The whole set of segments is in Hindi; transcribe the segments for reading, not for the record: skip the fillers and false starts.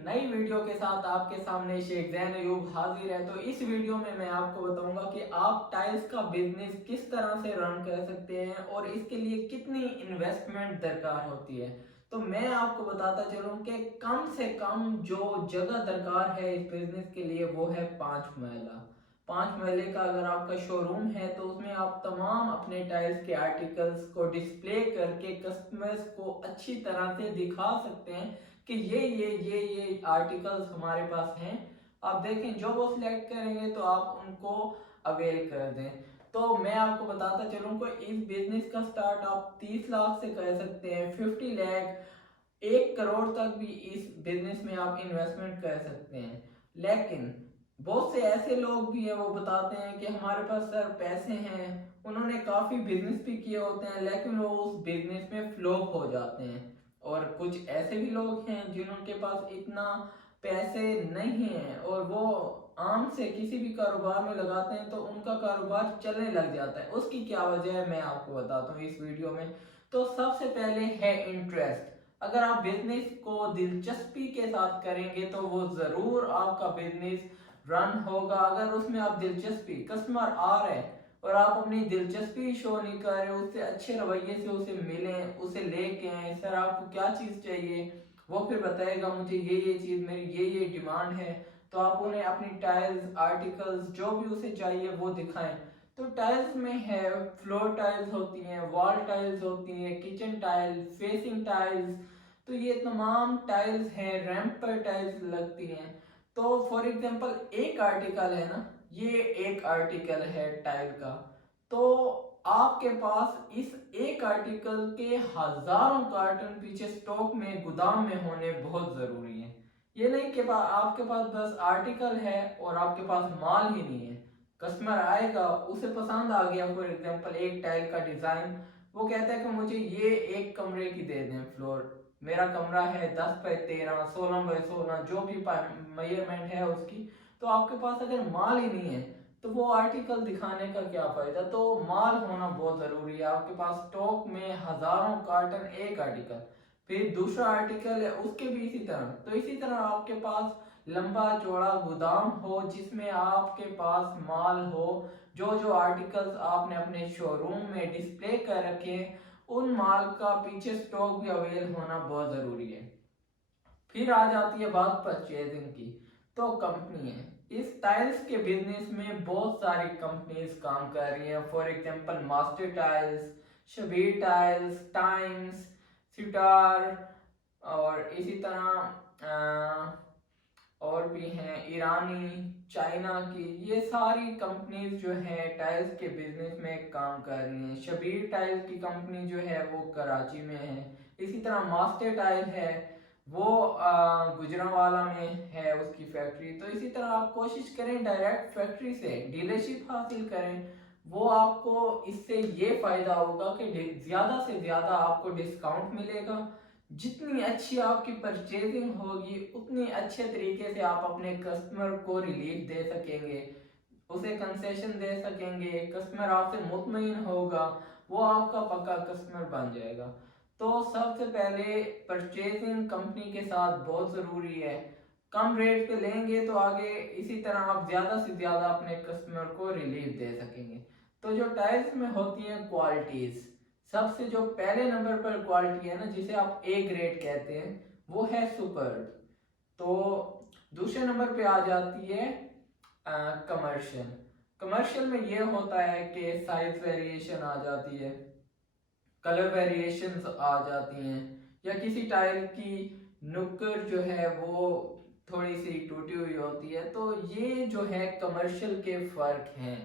नई वीडियो के साथ आपके सामने शेख जैन अयूब हाजिर है। तो इस वीडियो में मैं आपको बताऊंगा कि आप टाइल्स का बिजनेस किस तरह से रन कर सकते हैं और इसके लिए कितनी इन्वेस्टमेंट दरकार होती है। तो मैं आपको बताता चलूं कि कम से कम जो जगह दरकार है इस बिजनेस के लिए वो है 5 महला। 5 महले का अगर आपका शोरूम है तो उसमें आप तमाम अपने टाइल्स के आर्टिकल्स को डिस्प्ले करके कस्टमर्स को अच्छी तरह से दिखा सकते हैं कि ये आर्टिकल्स हमारे पास हैं। आप देखें जो वो सिलेक्ट करेंगे तो आप उनको अवेल कर दें। तो मैं आपको बताता चलूं कि इस बिजनेस का स्टार्ट आप 30 लाख से कर सकते हैं, 50 लाख, 1 करोड़ तक भी इस बिजनेस में आप इन्वेस्टमेंट कर सकते हैं। लेकिन बहुत से ऐसे लोग भी हैं वो बताते हैं कि हमारे पास सर पैसे हैं, उन्होंने काफी बिजनेस भी किए होते हैं लेकिन वो उस बिजनेस में फ्लॉप हो जाते हैं। और कुछ ऐसे भी लोग हैं जिनके पास इतना पैसे नहीं हैं और वो आम से किसी भी कारोबार में लगाते हैं तो उनका कारोबार चलने लग जाता है। उसकी क्या वजह है मैं आपको बताता हूँ इस वीडियो में। तो सबसे पहले है इंटरेस्ट। अगर आप बिजनेस को दिलचस्पी के साथ करेंगे तो वो जरूर आपका बिजनेस रन होगा। अगर उसमें आप दिलचस्पी, कस्टमर आ रहे हैं और आप अपनी दिलचस्पी शो नहीं कर रहे, उससे अच्छे रवैये से उसे मिलें, उसे लेके आए, सर आपको क्या चीज़ चाहिए, वो फिर बताएगा मुझे ये चीज़, मेरी ये डिमांड है। तो आप उन्हें अपनी टाइल्स, आर्टिकल्स जो भी उसे चाहिए वो दिखाएं। तो टाइल्स में है, फ्लोर टाइल्स होती हैं, वॉल टाइल्स होती हैं, किचन टाइल्स, फेसिंग टाइल्स। तो ये तमाम टाइल्स हैं, रैंप पर टाइल्स लगती हैं। तो फॉर एग्जांपल एक आर्टिकल है ना, ये एक आर्टिकल है टाइल का, तो आपके पास इस एक आर्टिकल के हजारों कार्टन पीछे स्टॉक में, गोदाम में होने बहुत जरूरी है। ये नहीं कि आपके पास बस आर्टिकल है और आपके पास माल ही नहीं है। कस्टमर आएगा, उसे पसंद आ गया फॉर एग्जांपल एक टाइल का डिजाइन, वो कहता है कि मुझे ये एक कमरे की दे दें फ्लोर, मेरा कमरा है 10 बाय 13, 16 बाय 16, जो भी मेजरमेंट है उसकी। तो आपके पास अगर माल ही नहीं है तो वो आर्टिकल दिखाने का क्या फायदा। तो माल होना बहुत जरूरी है, आपके पास स्टॉक में हजारों कार्टन एक आर्टिकल, फिर दूसरा आर्टिकल है उसके भी इसी तरह। तो इसी तरह आपके पास लंबा चौड़ा गोदाम हो जिसमें आपके पास माल हो, जो जो आर्टिकल्स आपने अपने शोरूम में डिस्प्ले कर रखे हैं उन माल का पीछे स्टॉक भी अवेल होना बहुत जरूरी है। फिर आ जाती है बात परचेजिंग की। तो कंपनी है, इस टाइल्स के बिजनेस में बहुत सारी कंपनीज काम कर रही हैं। For example Master Tiles, Shabbir Tiles, Times, सिटार, और इसी तरह और भी हैं ईरानी, चाइना की। ये सारी कंपनीज जो है टाइल्स के बिजनेस में काम कर रही हैं। शबीर टाइल्स की कंपनी जो है वो कराची में है। इसी तरह मास्टर टाइल है, वो गुजरांवाला में है उसकी फैक्ट्री। तो इसी तरह आप कोशिश करें डायरेक्ट फैक्ट्री से डीलरशिप हासिल करें। वो आपको इससे ये फायदा होगा कि ज्यादा से ज्यादा आपको डिस्काउंट मिलेगा। जितनी अच्छी आपकी परचेजिंग होगी उतनी अच्छे तरीके से आप अपने कस्टमर को रिलीफ दे सकेंगे, उसे कंसेशन दे सकेंगे, कस्टमर आपसे मुतमईन होगा, वो आपका पक्का कस्टमर बन जाएगा। तो सबसे पहले परचेजिंग कंपनी के साथ बहुत ज़रूरी है। कम रेट पे लेंगे तो आगे इसी तरह आप ज़्यादा से ज़्यादा अपने कस्टमर को रिलीफ दे सकेंगे। तो जो टाइल्स में होती हैं क्वालिटीज़, सबसे जो पहले नंबर पर क्वालिटी है ना, जिसे आप ए ग्रेड कहते हैं, वो है सुपर। तो दूसरे नंबर पे आ जाती है कमर्शियल। कमर्शियल में ये होता है कि साइज वेरिएशन आ जाती है, कलर वेरिएशंस आ जाती हैं, या किसी टाइल की नुक्कड़ जो है वो थोड़ी सी टूटी हुई होती है। तो ये जो है कमर्शियल के फर्क हैं।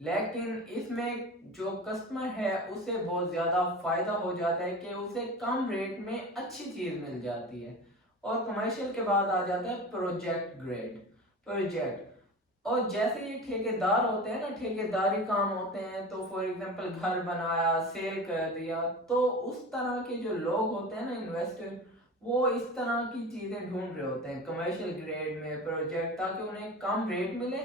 लेकिन इसमें जो कस्टमर है उसे बहुत ज़्यादा फायदा हो जाता है कि उसे कम रेट में अच्छी चीज़ मिल जाती है। और कमर्शियल के बाद आ जाता है प्रोजेक्ट ग्रेड। प्रोजेक्ट, और जैसे ये ठेकेदार होते हैं ना, ठेकेदारी काम होते हैं, तो फॉर एग्जांपल घर बनाया, सेल कर दिया, तो उस तरह के जो लोग होते हैं ना, इन्वेस्टर, वो इस तरह की चीज़ें ढूंढ रहे होते हैं कमर्शियल ग्रेड में प्रोजेक्ट, ताकि उन्हें कम रेट मिले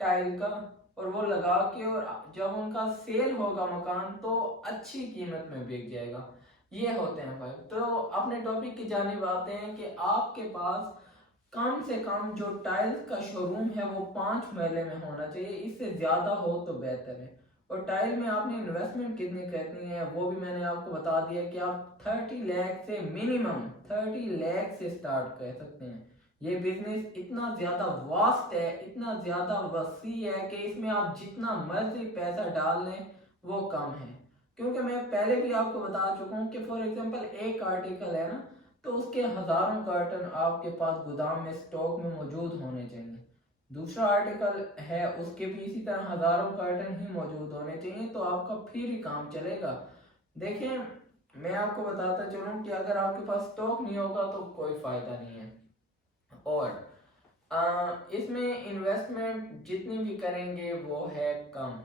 टाइल का, और वो लगा के, और जब उनका सेल होगा मकान तो अच्छी कीमत में बिक जाएगा। ये होते हैं भाई। तो अपने टॉपिक की जानिब आते हैं कि आपके पास कम से कम जो टाइल्स का शोरूम है वो 5 महले में होना चाहिए, इससे ज़्यादा हो तो बेहतर है। और टाइल में आपने इन्वेस्टमेंट कितनी करनी है वो भी मैंने आपको बता दिया कि आप 30 लाख से मिनिमम 30 लाख से स्टार्ट कर सकते हैं। ये बिजनेस इतना ज़्यादा वास्ट है, इतना ज़्यादा वसी है कि इसमें आप जितना मर्जी पैसा डाल लें वो कम है। क्योंकि मैं पहले भी आपको बता चुका हूँ कि फॉर एग्जांपल एक आर्टिकल है ना, तो उसके हजारों कार्टन आपके पास गोदाम में स्टॉक में मौजूद होने चाहिए। दूसरा आर्टिकल है उसके भी इसी तरह हजारों कार्टन ही मौजूद होने चाहिए, तो आपका फिर ही काम चलेगा। देखें, मैं आपको बताता चलूं कि अगर आपके पास स्टॉक नहीं होगा तो कोई फायदा नहीं है। और इसमें इन्वेस्टमेंट जितनी भी करेंगे वो है कम।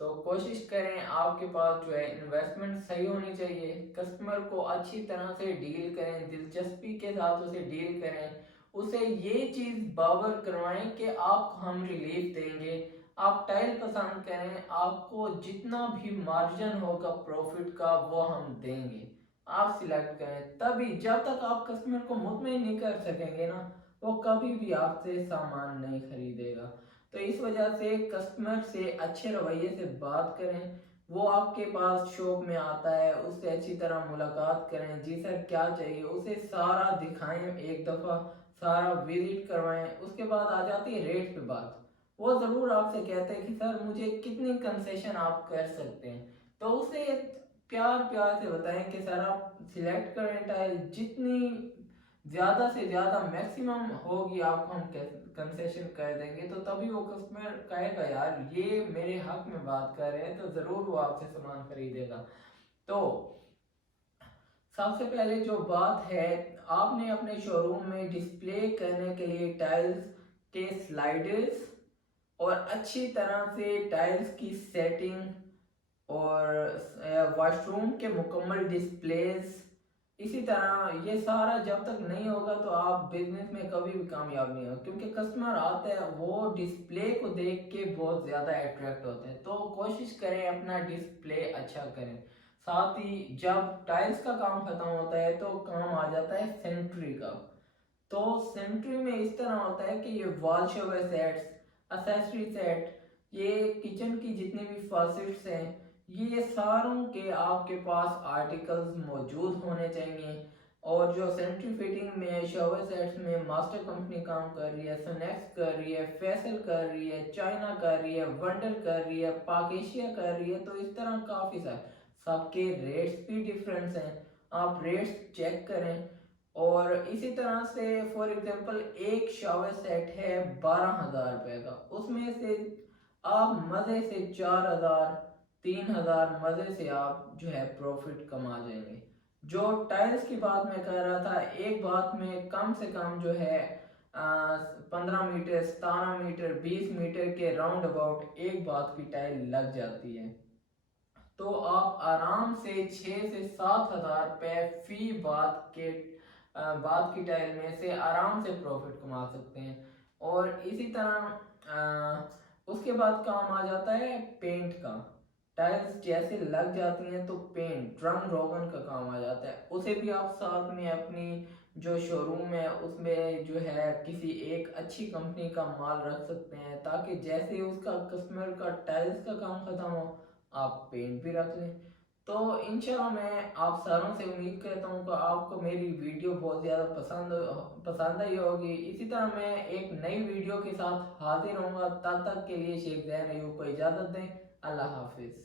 तो कोशिश करें आपके पास जो है इन्वेस्टमेंट सही होनी चाहिए, कस्टमर को अच्छी तरह से डील करें, दिलचस्पी के साथ उसे डील करें, उसे ये चीज़ बावर करवाएं कि आपको हम रिलीफ देंगे, आप टाइल पसंद करें, आपको जितना भी मार्जिन होगा प्रॉफिट का वो हम देंगे, आप सिलेक्ट करें। तभी जब तक आप कस्टमर को मुतमईन नहीं कर सकेंगे ना, वो कभी भी आपसे सामान नहीं खरीदेगा। तो इस वजह से कस्टमर से अच्छे रवैये से बात करें, वो आपके पास शॉप में आता है उससे अच्छी तरह मुलाकात करें, जी सर क्या चाहिए उसे सारा दिखाएं, एक दफ़ा सारा विजिट करवाएं। उसके बाद आ जाती है रेट पे बात। वो ज़रूर आपसे कहते हैं कि सर मुझे कितनी कंसेशन आप कर सकते हैं, तो उसे प्यार प्यार से बताएं कि सर आप सिलेक्ट करें टाइल, जितनी ज़्यादा से ज़्यादा मैक्सिमम होगी आपको हम कंसेशन कर देंगे, तो तभी वो कस्टमर कहेगा यार ये मेरे हक में बात कर रहे हैं, तो ज़रूर वो आपसे सामान खरीदेगा। तो सबसे पहले जो बात है, आपने अपने शोरूम में डिस्प्ले करने के लिए टाइल्स के स्लाइडर्स और अच्छी तरह से टाइल्स की सेटिंग और वॉशरूम के मुकम्मल डिस्प्लेस, इसी तरह ये सारा जब तक नहीं होगा तो आप बिजनेस में कभी भी कामयाब नहीं हो, क्योंकि कस्टमर आते हैं वो डिस्प्ले को देख के बहुत ज़्यादा अट्रैक्ट होते हैं। तो कोशिश करें अपना डिस्प्ले अच्छा करें। साथ ही जब टाइल्स का काम खत्म होता है तो काम आ जाता है सेंट्री का। तो सेंट्री में इस तरह होता है कि ये वॉल शोवर सेट्स, असेसरी सेट, ये किचन की जितनी भी फॉसेट्स हैं, ये सारों के आपके पास आर्टिकल्स मौजूद होने चाहिए। और जो सेंट्री फिटिंग में शोवर सेट्स में मास्टर कंपनी काम कर रही है, सोनेक्स कर रही है, फैसल कर रही है, चाइना कर रही है, वंडर कर रही है, पाकेशिया कर रही है, तो इस तरह काफ़ी सारे सबके रेट्स भी डिफरेंस हैं, आप रेट्स चेक करें। और इसी तरह से फॉर एग्जांपल एक शावर सेट है 12,000 रुपए का, उसमें से आप मज़े से 4,000 3,000 मज़े से आप जो है प्रॉफिट कमा जाएंगे। जो टाइल्स की बात मैं कर रहा था, एक बात में कम से कम जो है 15 मीटर 17 मीटर 20 मीटर के राउंड अबाउट एक बात की टाइल लग जाती है, तो आप आराम से 6 से 7 हज़ार रुपए फी बात की टाइल में से आराम से प्रॉफिट कमा सकते हैं। और इसी तरह उसके बाद काम आ जाता है पेंट का। टाइल्स जैसे लग जाती हैं तो पेंट रंग रोगन का काम आ जाता है, उसे भी आप साथ में अपनी जो शोरूम है उसमें जो है किसी एक अच्छी कंपनी का माल रख सकते हैं, ताकि जैसे ही उसका कस्टमर का टाइल्स का काम खत्म हो आप पेंट भी रख लें। तो इंशाल्लाह मैं आप सारों से उम्मीद करता हूँ कि आपको मेरी वीडियो बहुत ज़्यादा पसंद आई होगी। इसी तरह मैं एक नई वीडियो के साथ हाजिर होऊंगा, तब तक के लिए शेख ज़ैन अयूब को इजाज़त दें। अल्लाह हाफिज़।